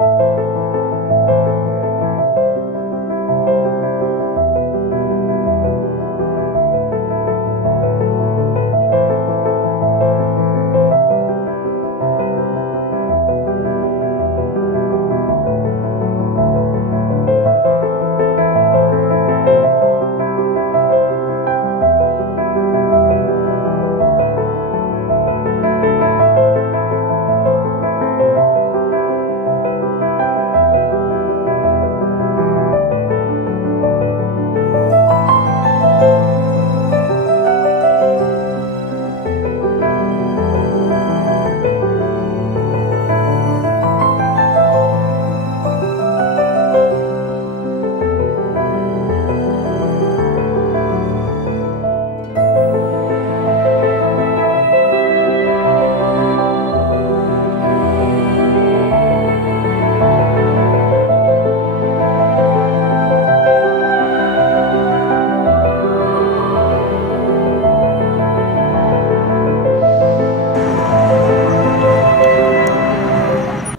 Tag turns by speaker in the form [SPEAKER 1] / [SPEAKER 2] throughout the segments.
[SPEAKER 1] you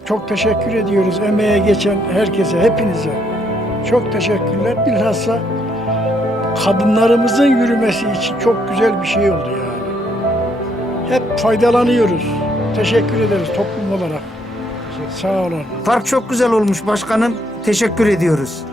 [SPEAKER 1] Çok teşekkür ediyoruz emeğe geçen herkese, hepinize. Çok teşekkürler. Bilhassa kadınlarımızın yürümesi için çok güzel bir şey oldu yani. Hep faydalanıyoruz. Teşekkür ederiz toplum olarak. Sağ olun.
[SPEAKER 2] Park çok güzel olmuş başkanım. Teşekkür ediyoruz.